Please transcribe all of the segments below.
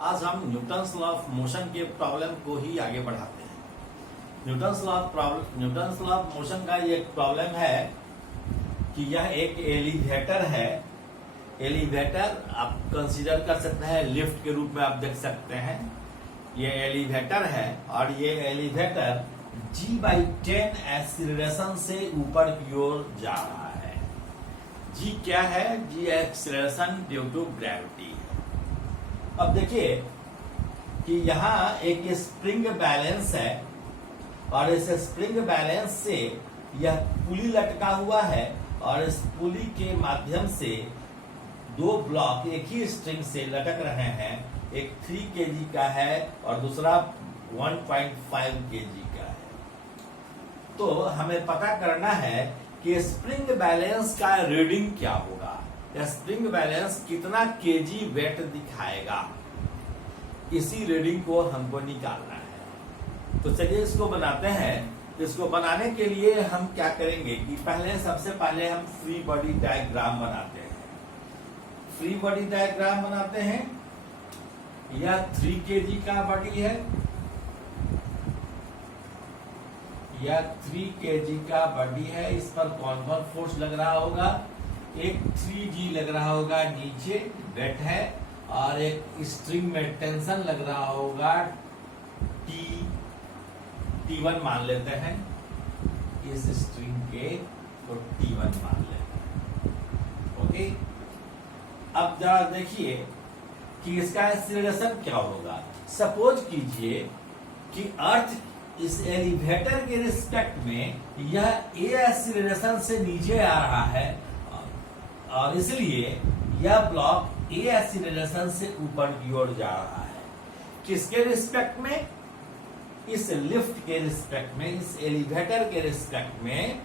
आज हम Newton's law of motion के प्रॉब्लम को ही आगे बढ़ाते हैं। न्यूटन्स लॉ ऑफ मोशन का ये प्रॉब्लम है कि यह एक एलिवेटर है। एलिवेटर आप कंसीडर कर सकते हैं, लिफ्ट के रूप में आप देख सकते हैं। ये एलिवेटर है और ये एलिवेटर G/10 एक्सीलरेशन से ऊपर की ओर जा रहा है। G क्या है? G acceleration due to gravity है। अब देखिए कि यहाँ एक स्प्रिंग बैलेंस है और इस स्प्रिंग बैलेंस से यह पुली लटका हुआ है और इस पुली के माध्यम से दो ब्लॉक एक ही स्ट्रिंग से लटक रहे हैं। एक 3 kg का है और दूसरा 1.5 kg का है। तो हमें पता करना है कि स्प्रिंग बैलेंस का रीडिंग क्या होगा, या स्प्रिंग बैलेंस कितना केजी वेट दिखाएगा। इसी रीडिंग को हमको निकालना है। तो चलिए इसको बनाते हैं। इसको बनाने के लिए हम क्या करेंगे कि सबसे पहले हम फ्री बॉडी डायग्राम बनाते हैं। फ्री बॉडी डायग्राम बनाते हैं। यह 3 kg का बॉडी है, यह 3 kg का बॉडी है। इस पर कौन कौन फोर्स लग रहा होगा? एक 3G लग रहा होगा, नीचे वेट है, और एक स्ट्रिंग में टेंशन लग रहा होगा T1 मान लेते हैं। इस स्ट्रिंग के तो T1 मान लेते हैं। ओके, अब जरा देखिए कि इसका एक्सीलरेशन क्या होगा। सपोज कीजिए कि अर्थ इस एलिवेटर के रिस्पेक्ट में यह ए एक्सीलरेशन से नीचे आ रहा है और इसलिए यह ब्लॉक ए एक्सीलरेशन से ऊपर की ओर जा रहा है। किसके रिस्पेक्ट में? इस लिफ्ट के रिस्पेक्ट में, इस एलिवेटर के रिस्पेक्ट में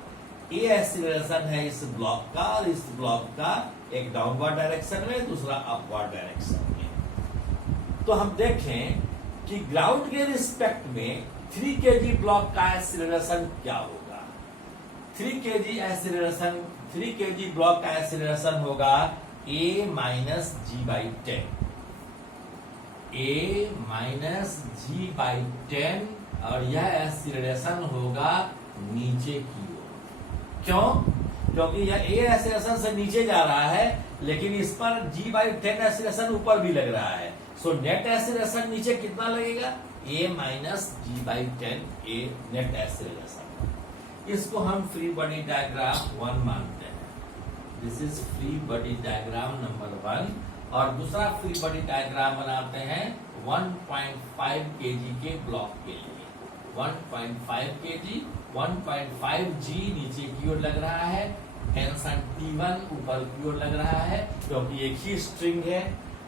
ए एक्सीलरेशन है इस ब्लॉक का, और इस ब्लॉक का एक डाउनवर्ड डायरेक्शन में, दूसरा अपवर्ड डायरेक्शन में। तो हम देखें कि ग्राउंड के रिस्पेक्ट में 3 kg ब्लॉक का एक्सीलरेशन क्या होगा। 3 kg ब्लॉक का एक्सीलरेशन होगा A minus G/10, A minus G/10, और यह एक्सीलरेशन होगा नीचे की ओर। क्यों? क्योंकि यह A एक्सीलरेशन से नीचे जा रहा है, लेकिन इस पर G/10 एक्सीलरेशन ऊपर भी लग रहा है। सो नेट एक्सीलरेशन नीचे कितना लगेगा? A minus G/10, A net acceleration. इसको हम फ्री बॉडी डायग्राम 1 मानते हैं। This is free body diagram number 1। और दूसरा फ्री बॉडी डायग्राम बनाते हैं 1.5 kg के ब्लॉक के लिए। 1.5 kg, 1.5 G नीचे की ओर लग रहा है, टेंशन T1 ऊपर की ओर लग रहा है। क्योंकि एक ही स्ट्रिंग है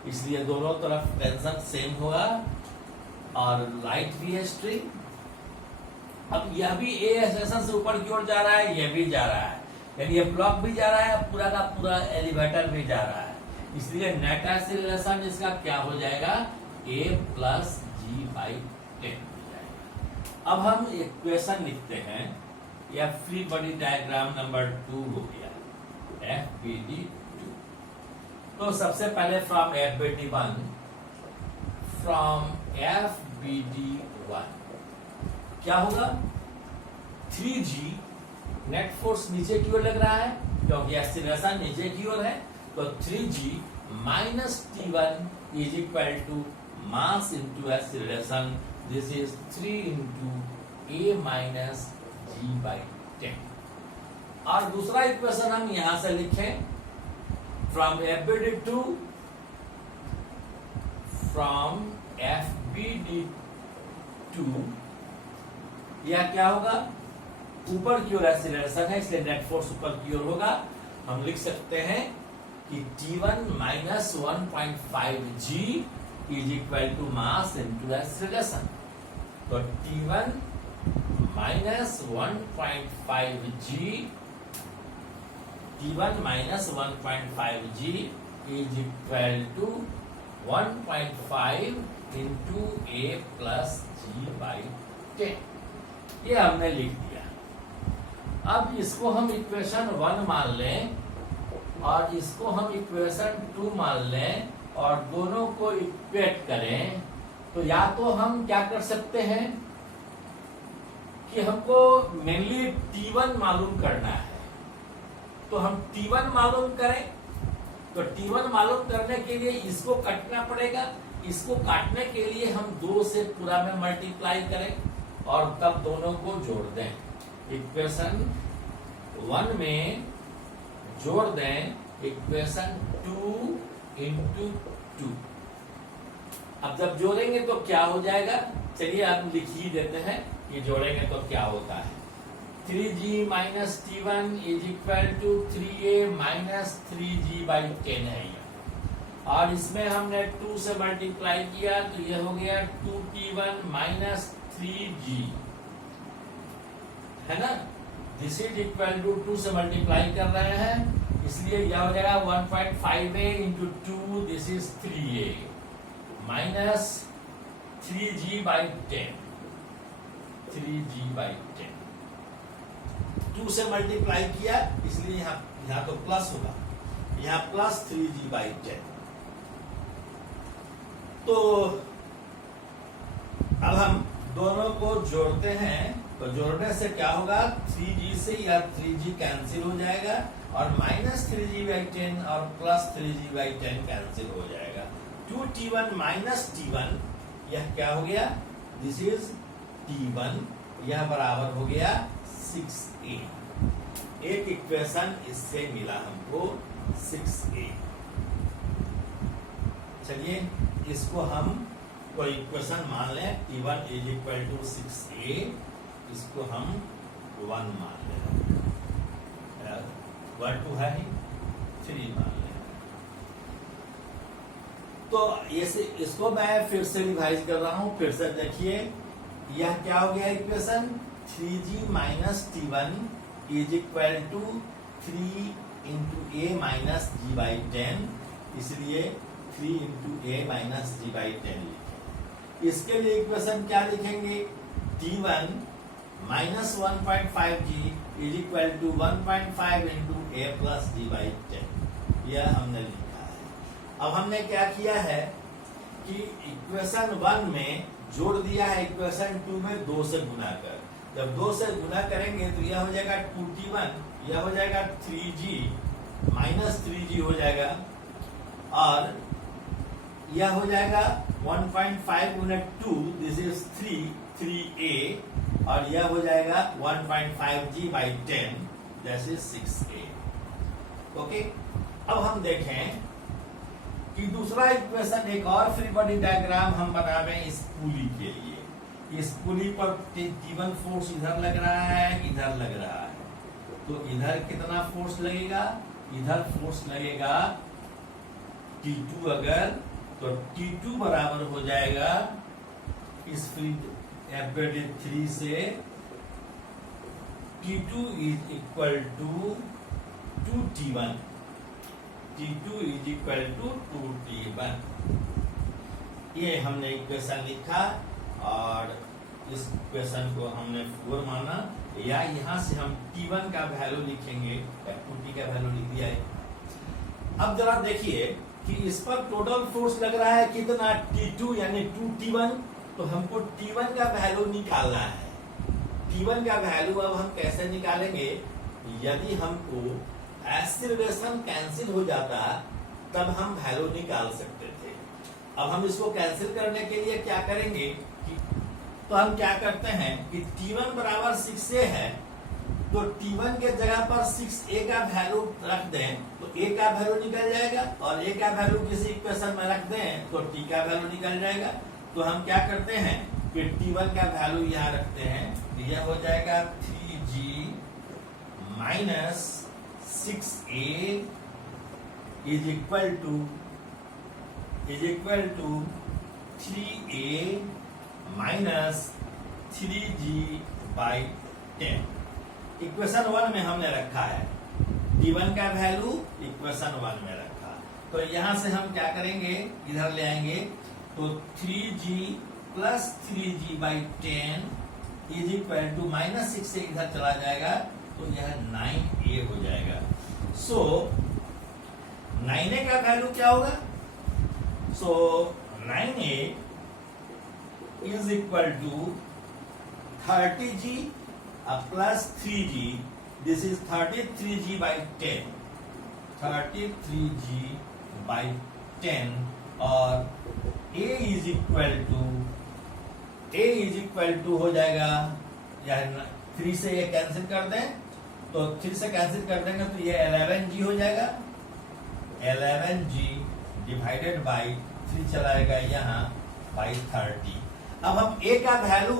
इसलिए दोनों तरफ टेंशन सेम होगा, और लाइट भी है स्ट्रिंग। अब यह भी ए एक्सीलरेशन से ऊपर की ओर जा रहा है, यह भी जा रहा है, यानी ये ब्लॉक भी जा रहा है, पूरा का पूरा एलिवेटर भी जा रहा है। इसलिए नेट एक्सीलरेशन इसका क्या हो जाएगा? A प्लस G/10 हो जाएगा। अब हम इक्वेशन लिखते हैं। यह फ्री बॉडी डायग्राम नंबर 2 हो गया, FBD2। तो सबसे पहले फ्रॉम FBD1 क्या होगा? 3G नेट फोर्स नीचे की ओर लग रहा है क्योंकि एक्सीलरेशन नीचे की ओर है। तो 3G minus T1 is equal to mass into acceleration. This is 3 into A minus G/10। और दूसरा इक्वेशन हम यहां से लिखें फ्रॉम FBD2 यह क्या होगा? ऊपर की ओर एक्सीलरेशन है इसलिए नेट फोर्स ऊपर की ओर होगा। हम लिख सकते हैं कि T1 minus 1.5 G is equal to mass into acceleration. तो T1 minus 1.5 G is equal to 1.5 into A plus G/10। ये हमने लिख दिया। अब इसको हम इक्वेशन 1 मान लें और इसको हम इक्वेशन 2 मान लें और दोनों को इक्वेट करें तो या तो हम क्या कर सकते हैं कि हमको मेनली T1 मालूम करना है, तो हम T1 मालूम करें। तो T1 मालूम करने के लिए इसको काटना पड़ेगा, इसको काटने के लिए हम 2 से पूरा में मल्टीप्लाई करें और तब दोनों को जोड़ दें। इक्वेशन 1 में जोड़ दें इक्वेशन 2 into 2। अब जब जोड़ेंगे तो क्या हो जाएगा, चलिए आप लिख ही देते हैं कि जोड़ेंगे तो क्या होता है। 3g minus T1 is equal to 3a minus 3g by 10 है ये, और इसमें हमने 2 से मल्टीप्लाई किया तो ये हो गया 2T1 minus 3g, है ना। दिस इज इक्वल टू 2 से मल्टीप्लाई कर रहे हैं इसलिए यह हो जाएगा 1.5a into 2, this is 3a minus 3g by 10, 3g by 10। 2 से मल्टीप्लाई किया इसलिए यहाँ तो प्लस होगा, यहाँ प्लस 3g by 10। तो अब हम दोनों को जोड़ते हैं, तो जोड़ने से क्या होगा, 3g से या 3g कैंसिल हो जाएगा और माइनस 3g by 10 और प्लस 3g by 10 कैंसिल हो जाएगा। 2T1 माइनस T1 यह क्या हो गया, दिस इज T1, यह बराबर हो गया 6a। एक इक्वेशन इससे मिला हमको 6a। चलिए इसको हम कोई इक्वेशन मान लें, T1 is equal to 6a, इसको हम 1 मान लें, 1 2 है 3 मान लें। तो इसको मैं फिर से रिवाइज कर रहा हूं, फिर से देखिए यह क्या हो गया equation, 3g minus T1 is equal to 3 into a minus g by 10, इसलिए 3 into a minus g by 10 लिखें। इसके लिए इक्वेशन क्या लिखेंगे, T1 minus 1.5g is equal to 1.5 into a plus g by 10, यह हमने लिखा है। अब हमने क्या किया है कि इक्वेशन 1 में जोड़ दिया है इक्वेशन 2 में 2 से गुना कर। जब 2 से गुना करेंगे तो यह हो जाएगा 2T1, यह हो जाएगा 3g माइनस 3g हो जाएगा, और यह हो जाएगा 1.5 गुना 2, दिस इज 3a, और यह हो जाएगा 1.5g by 10, that is 6a। Okay, अब हम देखें कि दूसरा इक्वेशन, एक और फ्री बॉडी डायग्राम हम बना रहे हैं इस पुली के लिए। इस पुली पर T1 फोर्स इधर लग रहा है, इधर लग रहा है, तो इधर कितना फोर्स लगेगा, इधर फोर्स लगेगा T2 अगर, तो T2 बराबर हो जाएगा इस फ्री एब्रेडेड 3 से, T2 is equal to 2T1, T2 is equal to 2T1। ये हमने इक्वेशन लिखा और इस इक्वेशन को हमने 4 माना, या यहाँ से हम T1 का वैल्यू लिखेंगे, 2T का वैल्यू लिख दिया है। अब जरा देखिए कि इस पर टोटल फोर्स लग रहा है कितना, T2 यानी 2T1, तो हमको T1 का वैल्यू निकालना है। T1 का वैल्यू अब हम कैसे निकालेंगे, यदि हमको एक्सीलरेशन कैंसिल हो जाता तब हम वैल्यू निकाल सकते थे। अब हम इसको कैंसिल करने के लिए क्या करेंगे तो हम क्या करते हैं कि T1 बराबर 6a है, तो T1 के जगह पर 6a का वैल्यू रख दें तो a का वैल्यू निकल जाएगा, और a का वैल्यू किसी इक्वेशन में रख दें तो t का वैल्यू निकल जाएगा। तो हम क्या करते हैं कि T1 का वैल्यू यहाँ रखते हैं, यह हो जाएगा 3g minus 6a is equal to 3a minus 3g by 10। Equation 1 में हमने रखा है, T1 का वैल्यू इक्वेशन 1 में रखा, तो यहां से हम क्या करेंगे, इधर ले आएंगे, तो 3g plus 3g by 10 is equal to minus 6 से इधर चला जाएगा तो यह 9a हो जाएगा। सो 9a का वैल्यू क्या होगा, So 9a is equal to 30g plus 3g. This is 33g by 10. 33g by 10 और a is equal to हो जाएगा, या 3 से ये कैंसिल कर दें तो 3 से कैंसिल कर देंगे तो ये 11g हो जाएगा। 11g डिवाइडेड बाई 3 चलाएगा यहाँ बाई 30। अब हम a का वैल्यू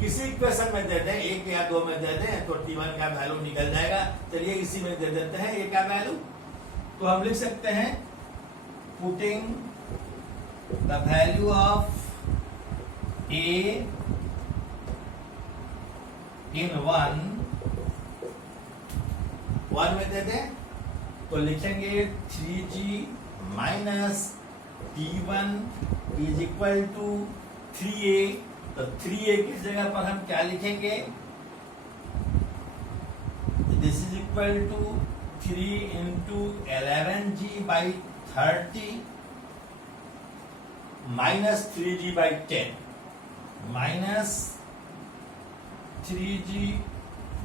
किसी इक्वेशन में दे दें, 1 या 2 में दे दें तो t1 का वैल्यू निकल जाएगा। चलिए इसी में दे देते हैं a का वैल्यू। तो हम लिख सकते हैं putting the value of a इन 1 में दे दें तो लिखेंगे 3g minus t1 is equal to 3a। तो 3a की जगह पर हम क्या लिखेंगे, this is equal to 3 into 11g by 30 minus 3g by 10 minus 3g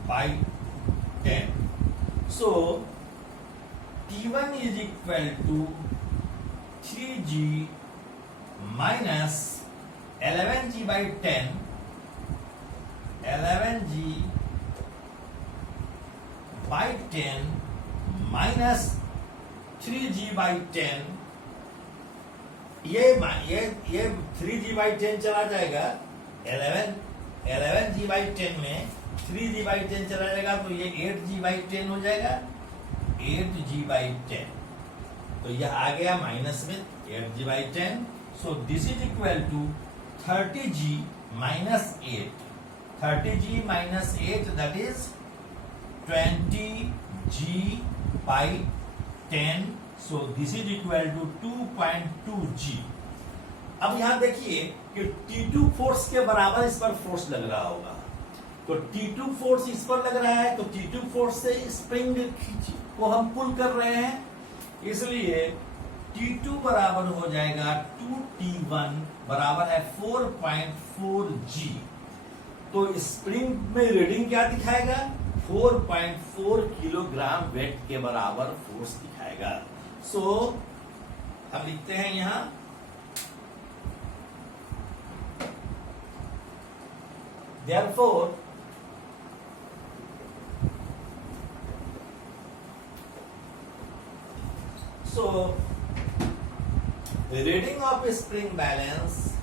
by 10। So t1 is equal to 3g minus 11g by 10, 11g by 10 minus 3g by 10। ये 3g by 10 चला जाएगा, 11g by 10 में 3g by 10 चला जाएगा तो ये 8g by 10 हो जाएगा, 8g by 10। तो यह आ गया माइनस में 8g by 10। So this is equal to 30g minus 8, 30g minus 8 that is 20g by 10। so this is equal to 2.2g। अब यहां देखिए कि T2 फोर्स के बराबर इस पर फोर्स लग रहा होगा, तो T2 फोर्स इस पर लग रहा है तो T2 फोर्स से स्प्रिंग को हम पुल कर रहे हैं, इसलिए T2 बराबर हो जाएगा 2T1 बराबर है 4.4g। तो स्प्रिंग में रीडिंग क्या दिखाएगा, 4.4 किलोग्राम वेट के बराबर फोर्स दिखाएगा। सो हम लिखते हैं यहां therefore so the reading of a spring balance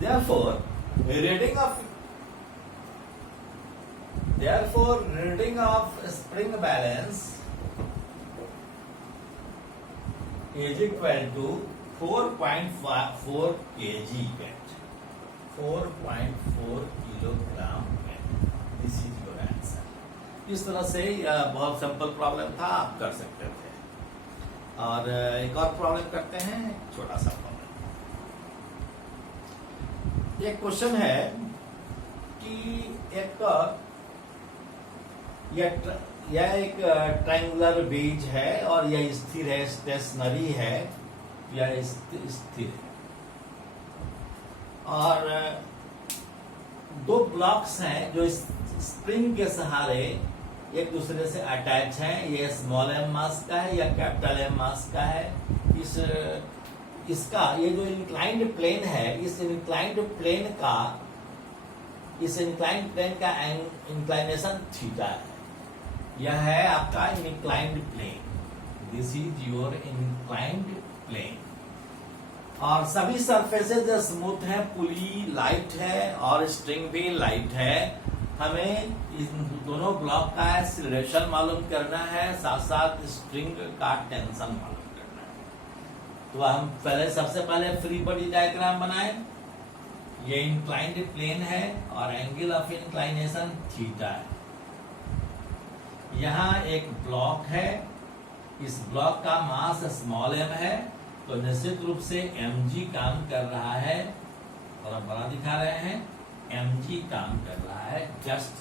therefore reading of spring balance is equal to 4.4 kg weight, 4.4 kilogram weight। This is your answer. इस तरह से बहुत सिंपल प्रॉब्लम था, आप कर सकते थे। और एक और प्रॉब्लम करते हैं, छोटा सा प्रॉब्लम। एक क्वेश्चन है कि यह एक ट्रायंगुलर बेज है और यह स्थिर है, स्टेशनरी है, यह स्थिर है और दो ब्लॉक्स हैं जो स्प्रिंग के सहारे एक दूसरे से अटैच हैं। ये स्मॉल एम मास का है या कैपिटल एम मास का है। इसका ये जो इंक्लाइंड प्लेन है, इस इंक्लाइंड प्लेन का इंक्लाइनेशन थीटा है। यह है आपका inclined plane, this is your inclined plane. और सभी सरफेसेस स्मूथ है, पुली लाइट है और स्ट्रिंग भी लाइट है। हमें इन दोनों ब्लॉक का एक्सीलरेशन मालूम करना है, साथ साथ स्ट्रिंग का टेंशन मालूम करना है। तो हम सबसे पहले फ्री बॉडी डायग्राम बनाए। ये इंक्लाइंड प्लेन है और एंगल ऑफ इंक्लाइनेशन थीटा है। यहाँ एक ब्लॉक है, इस ब्लॉक का मास स्मॉल एम है, तो निश्चित रूप से mg काम कर रहा है थोड़ा बड़ा दिखा रहे हैं, mg काम कर रहा है जस्ट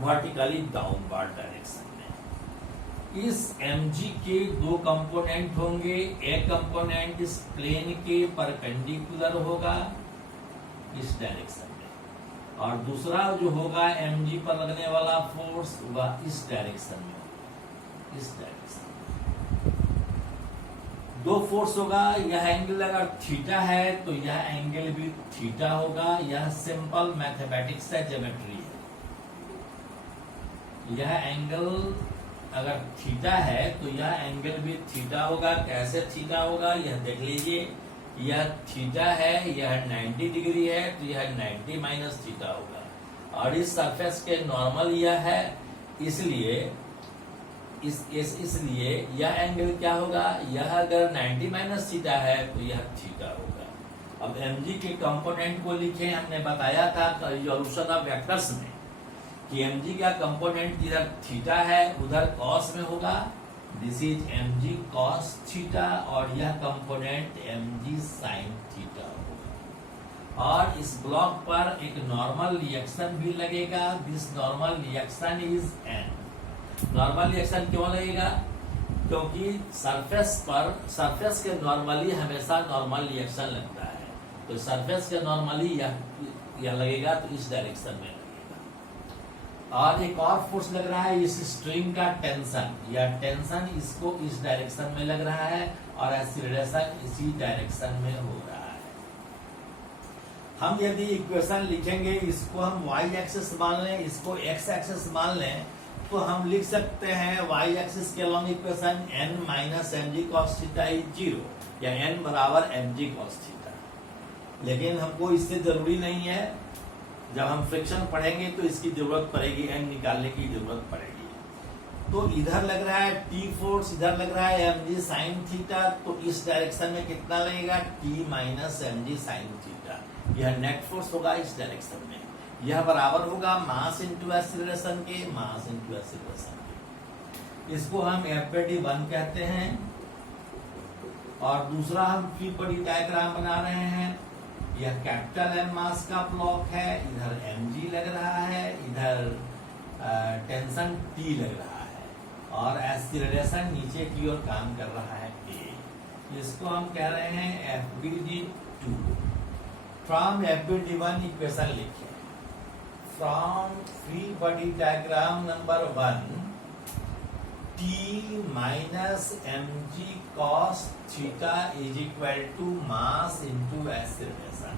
वर्टिकली डाउनवर्ड डायरेक्शन में। इस mg के दो कंपोनेंट होंगे, एक कंपोनेंट इस प्लेन के परपेंडिकुलर होगा इस डायरेक्शन में, और दूसरा जो होगा mg पर लगने वाला फोर्स वह इस डायरेक्शन में होगा, इस डायरेक्शन में। दो फोर्स होगा, यह एंगल अगर थीटा है तो यह एंगल भी थीटा होगा। यह सिंपल मैथमेटिक्स है, ज्योमेट्री है। यह एंगल अगर थीटा है तो यह एंगल भी थीटा होगा। कैसे थीटा होगा यह देख लीजिए, यह थीटा है, यह 90 डिग्री है तो यह 90 माइनस थीटा होगा, और इस सरफेस के नॉर्मल यह है, इसलिए इसलिए यह एंगल क्या होगा, यह अगर 90 माइनस थीटा है तो यह थीटा होगा। अब mg के कंपोनेंट को लिखे, हमने बताया था रिजोल्यूशन ऑफ वेक्टर्स में कि mg का कंपोनेंट इधर थीटा है उधर कॉस में होगा, this is mg cos theta, और यह कंपोनेंट mg sin थीटा होगा। और इस ब्लॉक पर एक नॉर्मल रिएक्शन भी लगेगा, this normal reaction is n। Normal reaction क्यों लगेगा, क्योंकि सरफेस के नॉर्मली हमेशा नॉर्मल रिएक्शन लगता है, तो सरफेस के नॉर्मली यह लगेगा तो इस डायरेक्शन में लगेगा। और एक और फोर्स लग रहा है इस स्ट्रिंग का टेंशन, यह टेंशन इसको इस डायरेक्शन में लग रहा है और एक्सीलरेशन इसी डायरेक्शन में हो रहा है। हम यदि इक्वेशन लिखेंगे, इसको हम y एक्सिस मान लें, इसको x एक्सिस मान लें, तो हम लिख सकते हैं y एक्सिस के along equation n minus mg cos theta is 0, या n बराबर mg cos थीटा। लेकिन हमको इससे जरूरी नहीं है, जब हम फ्रिक्शन पढ़ेंगे तो इसकी जरूरत पड़ेगी, n निकालने की जरूरत पड़ेगी। तो इधर लग रहा है t फोर्स, इधर लग रहा है mg sin थीटा, तो इस डायरेक्शन में कितना लगेगा, t minus mg sin theta. यह नेट फोर्स होगा इस डायरेक्शन में। यह बराबर होगा मास इंटू एक्सीलरेशन के, मास इंटू एक्सीलरेशन के। इसको हम F/d1 कहते हैं। और दूसरा हम फ्री बॉडी डायग्राम बना रहे हैं। यह कैपिटल M मास का ब्लॉक है, इधर mg लग रहा है, इधर टेंशन T लग रहा है, और एक्सीलरेशन नीचे की ओर काम कर रहा है A। इसको हम कह रहे हैं F/d2। फ्रॉम F/d1 इक्वेशन लिखिए, from free body diagram number 1, t minus mg cos theta is equal to mass into acceleration,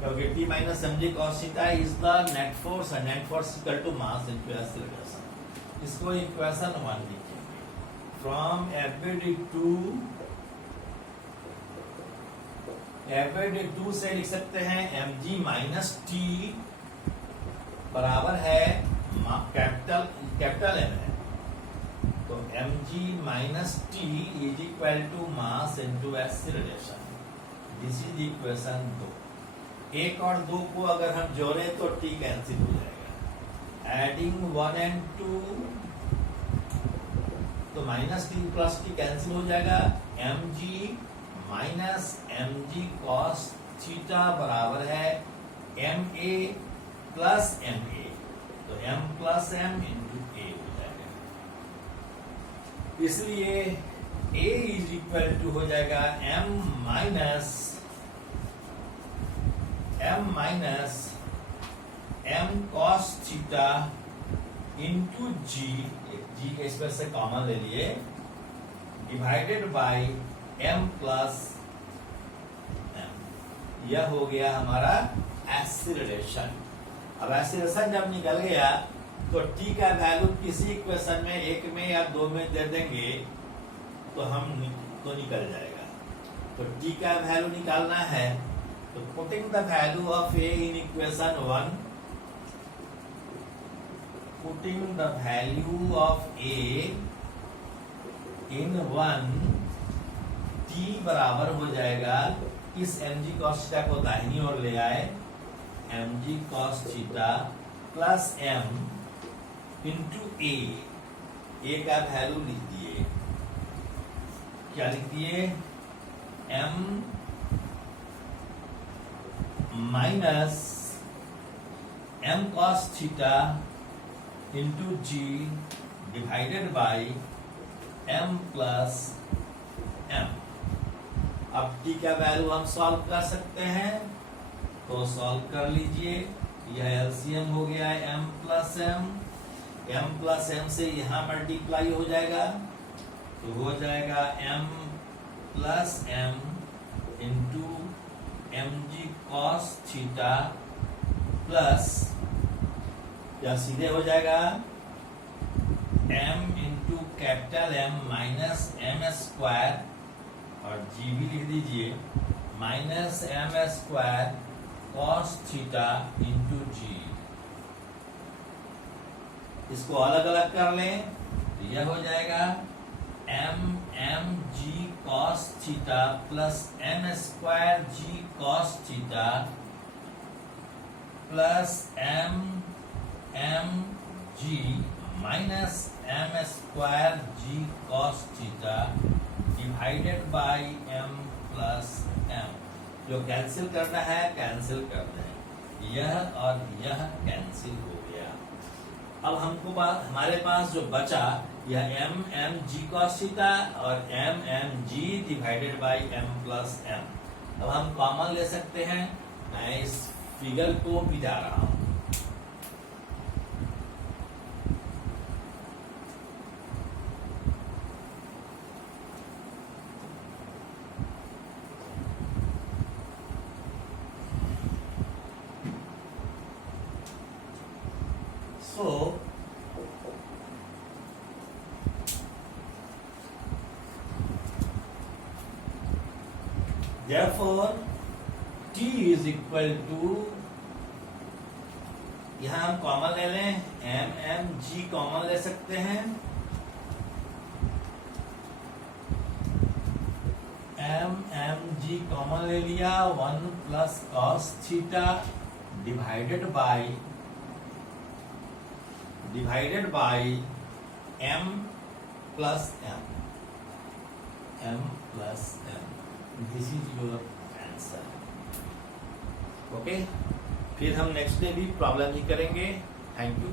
क्योंकि t minus mg cos theta is the net force, और net force equal to mass into acceleration. इसको equation 1 लिखेंगे। From F/d2 से लिख सकते हैं mg minus t बराबर है कैपिटल M है, तो mg minus t is equal to mass into acceleration. This is equation 2। 1 और 2 को अगर हम जोड़े तो t कैंसिल हो जाएगा। एडिंग 1 एंड 2 तो minus t plus t cancel हो जाएगा। mg minus mg cos theta बराबर है ma प्लस ma, तो m plus m into a हो जाएगा। इसलिए a इज इक्वल टू हो जाएगा m minus m cos theta into g के स्पेस से कॉमन ले लिए, divided by m plus m। यह हो गया हमारा एक्सीलरेशन। अब एक्सीलरेशन जब निकल गया तो t का वैल्यू किसी इक्वेशन में 1 में या 2 में दे देंगे तो निकल जाएगा। तो t का वैल्यू निकालना है, तो putting the value of a in equation 1, putting the value of a in 1, t बराबर हो जाएगा, इस mg cos थीटा को दाहिनी ओर ले आए, mg cos theta plus m into a का वैल्यू लिख दिए, क्या लिख दिए, m minus m cos theta into g divided by m plus m। अब t का वैल्यू हम सॉल्व कर सकते हैं, तो सॉल्व कर लीजिए। यह एलसीएम हो गया है m प्लस m से यहाँ मल्टीप्लाई हो जाएगा, तो हो जाएगा m plus m into mg cos theta plus, या सीधे हो जाएगा m into capital M minus m square, और g भी लिख दीजिए, minus m square cos theta into g। इसको अलग अलग कर लें तो यह हो जाएगा m g cos theta plus m square g cos theta plus m g minus m square g cos theta divided by m plus m। जो कैंसिल करना है कैंसिल करना है, यह और यह कैंसिल हो गया। अब हमारे पास जो बचा यह m g cos थीटा और m g divided by m plus m। अब हम कॉमन ले सकते हैं, मैं इस फिगर को मिटा रहा हूं। So therefore t is equal to, यहां हम कॉमन ले लें, m g कॉमन ले सकते हैं, m g कॉमन ले लिया, 1 plus cos theta divided by m plus m plus m। This is your answer. Okay, फिर हम नेक्स्ट डे भी प्रॉब्लम ही करेंगे। Thank you.